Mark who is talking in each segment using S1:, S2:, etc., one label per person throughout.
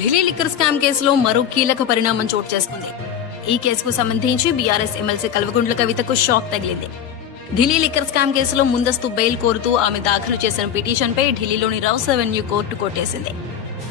S1: Delhi liquor scam కేసులో మరో కీలక పరిణామం చోటు చేసుకుంది. ఈ కేసుకు సంబంధించి బీఆర్ఎస్ ఎమ్మెల్సీ కల్వకుంట్ల కవితకు షాక్ తగిలింది. ఢిల్లీ లిక్కర్ స్కామ్ కేసులో ముందస్తు బెయిల్ కోరుతూ ఆమె దాఖలు చేసిన పిటిషన్పై ఢిల్లీలోని రౌస్ అవెన్యూ కోర్టు కొట్టేసింది.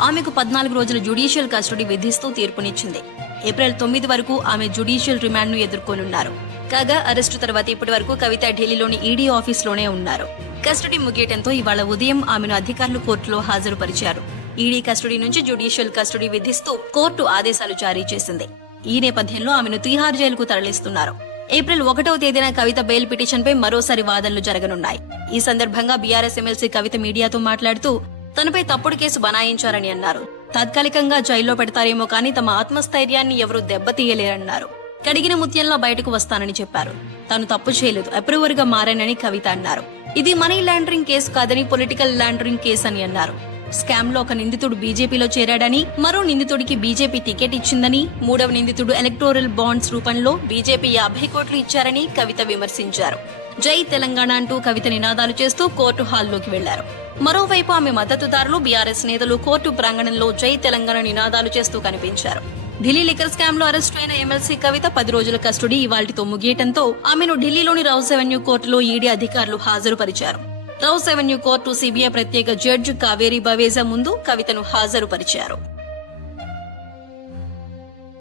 S1: ఆమెకు పద్నాలుగు రోజుల జ్యుడిషియల్ కస్టడీ విధిస్తూ తీర్పునిచ్చింది. ఏప్రిల్ తొమ్మిది వరకు ఆమె జ్యుడిషియల్ రిమాండ్ను ఎదుర్కొనున్నారు. కాగా అరెస్టు తర్వాత ఇప్పటి వరకు కవిత ఢిల్లీలోని ఈడీ ఆఫీస్లోనే ఉన్నారు. కస్టడీ ముగియటంతో ఇవాళ ఉదయం ఆమెను అధికారులు కోర్టులో హాజరుపరిచారు. ఈడీ కస్టడీ నుంచి జ్యుడిషియల్ కస్టడీ విధిస్తూ కోర్టు ఆదేశాలు జారీ చేసింది. ఈ నేపథ్యంలో ఆమెను తిహార్ జైలుకు తరలిస్తున్నారు. ఏప్రిల్ ఒకటవ తేదీన కవిత బెయిల్ పిటిషన్ పై మరోసారి వాదనలు జరగనున్నాయి. ఈ సందర్భంగా బీఆర్ఎస్ ఎమ్మెల్సీ కవిత మీడియాతో మాట్లాడుతూ తనపై తప్పుడు కేసు బనాయించారని అన్నారు. తాత్కాలికంగా జైల్లో పెడతారేమో కానీ తమ ఆత్మస్థైర్యాన్ని ఎవరూ దెబ్బతీయలేరన్నారు. కడిగిన ముత్యంలో బయటకు వస్తానని చెప్పారు. తాను తప్పు చేయలేదు. అప్రూవర్గా మారానని కవిత అన్నారు. ఇది మనీ లాండరింగ్ కేసు కాదని పొలిటికల్ లాండరింగ్ కేసు అని అన్నారు. స్కామ్లో ఒక నిందితుడు బీజేపీలో చేరాడని మరో నిందితుడికి బీజేపీ టికెట్ ఇచ్చిందని మూడవ నిందితుడు ఎలక్టోరల్ బాండ్స్ రూపంలో బీజేపీ యాభై కోట్లు ఇచ్చారని కవిత విమర్శించారు. జై తెలంగాణ అంటూ కవిత నినాదాలు చేస్తూ కోర్టు హాల్లోకి వెళ్ళారు. మరోవైపు ఆమె మద్దతుదారులు బీఆర్ఎస్ నేతలు కోర్టు ప్రాంగణంలో జై తెలంగాణ నినాదాలు చేస్తూ కనిపించారు. ఢిల్లీ లిక్కర్ స్కామ్లో అరెస్ట్ అయిన ఎమ్మెల్సీ కవిత పది రోజుల కస్టడీ ఇవాల్టితో ముగియటంతో ఆమెను ఢిల్లీలోని రౌస్ అవెన్యూ కోర్టులో ఈడీ అధికారులు హాజరుపరిచారు. రౌస్ అవెన్యూ కోర్టు సిబిఐ ప్రత్యేక జడ్జి కావేరీ బవేజా ముందు కవితను హాజరుపరిచారు.